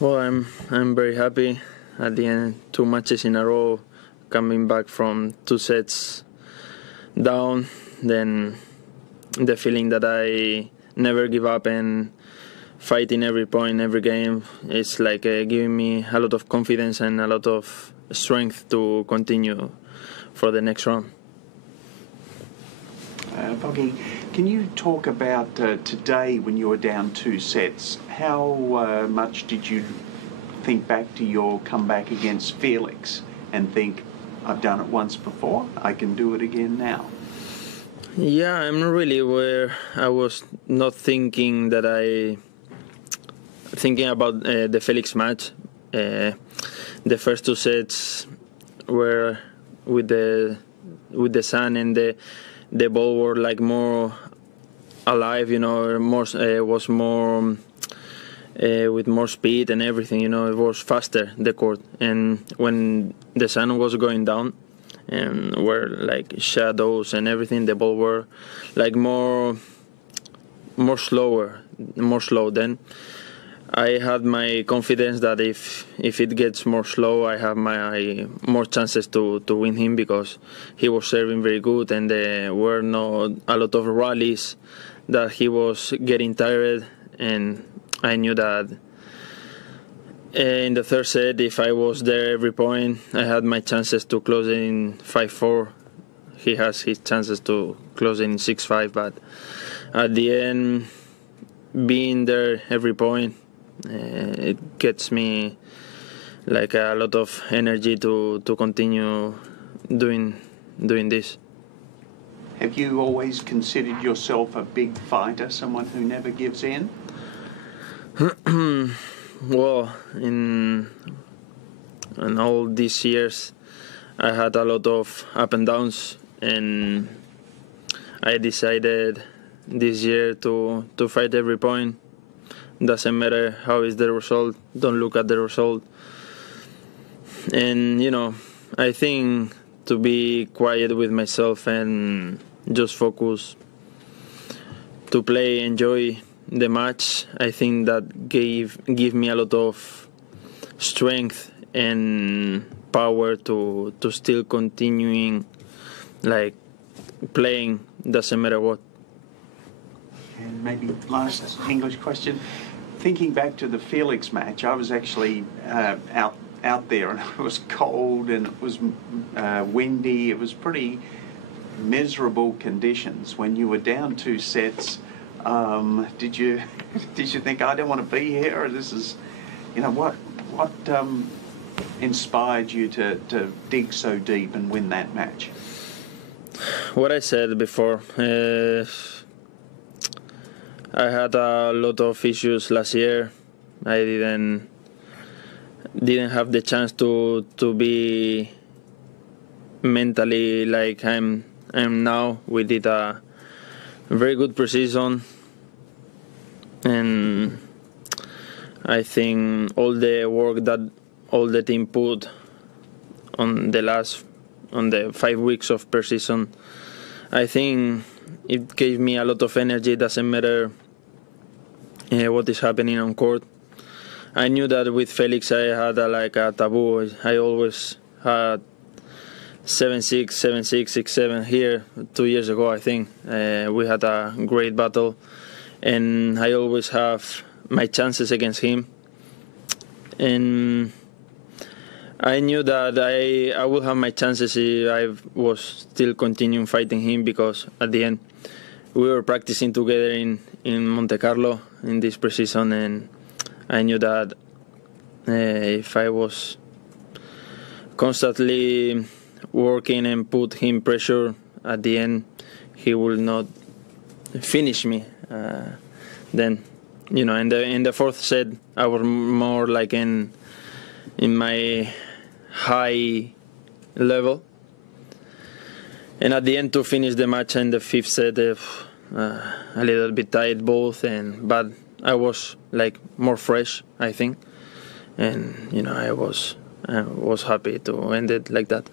Well, I'm very happy. At the end, 2 matches in a row, coming back from 2 sets down, then the feeling that I never give up and fighting every point, every game, is like giving me a lot of confidence and a lot of strength to continue for the next round. Foki, can you talk about today when you were down 2 sets? How much did you think back to your comeback against Felix and think, I've done it once before, I can do it again now? Yeah, I'm really where I was not thinking that thinking about the Felix match. The first 2 sets were with the sun, and the ball were like more alive, more was more with more speed and everything, it was faster, the court. And when the sun was going down and were like shadows and everything, the ball were like more slow. Then I had my confidence that if it gets more slow, I have my more chances to win him, because he was serving very good and there were not a lot of rallies that he was getting tired. And I knew that in the third set, if I was there every point, I had my chances to close in 5-4. He has his chances to close in 6-5, but at the end, being there every point, it gets me like a lot of energy to continue doing this. Have you always considered yourself a big fighter, someone who never gives in? Well, in all these years, I had a lot of up and downs, and I decided this year to fight every point. Doesn't matter how is the result, don't look at the result. And I think to be quiet with myself and just focus to play, enjoy the match, I think that give me a lot of strength and power to still continuing like playing, doesn't matter what. And maybe last English question. Thinking back to the Felix match, I was actually out there, and it was cold and it was windy. It was pretty miserable conditions. When you were down 2 sets, did you think, I don't want to be here? Or this is, what inspired you to dig so deep and win that match? What I said before. I had a lot of issues last year. I didn't have the chance to be mentally like I'm now. We did a very good preseason, and I think all the work that all the team put on the 5 weeks of preseason, I think it gave me a lot of energy. It doesn't matter what is happening on court. I knew that with Felix I had a taboo. I always had 7-6, 7-6, 6-7 here 2 years ago, I think. We had a great battle, and I always have my chances against him. And I knew that I would have my chances if I was still continuing fighting him, because at the end we were practicing together in Monte Carlo in this preseason, and I knew that if I was constantly working and put him pressure, at the end he will not finish me. Then in the fourth set I was more like in my high level, and at the end to finish the match in the fifth set, a little bit tired both, but I was like more fresh, I think, and I was happy to end it like that.